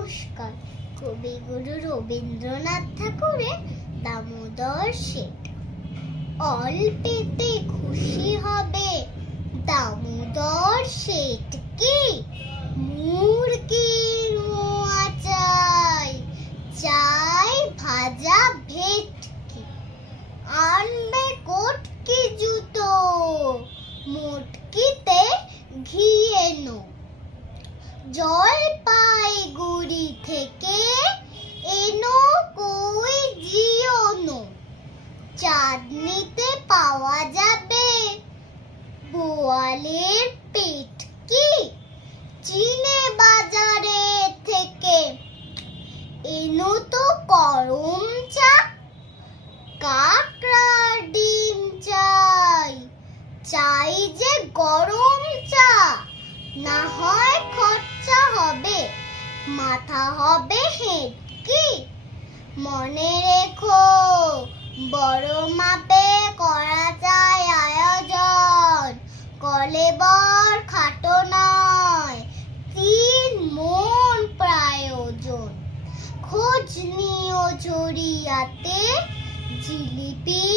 নমস্কার। কবিগুরু রবীন্দ্রনাথ ঠাকুরের দামোদর শেঠ অল্পেতে খুশি হবে দামোদর শেঠ কি? মুরগির চাই চাই ভাজা ভেটকি। আনবে কোটকি জুতো, মোটকিতে ঘি এনো জলপাইগুড়ি থেকে এনো কই জিওনো। চাঁদনিতে পাওয়া যাবে। বোয়ালের পেটকি চিনে বাজারে থেকে। এনো তো করম চা। কাকড়ার মাথা হবে হেড হেঁটকি মনে রেখো, বড় মাপে করা চাই আয়োজন। কলেবর খাটো নয়, তিন মন প্রায়োজন। খোঁজ নিও জড়িয়াতে কি নমস্কার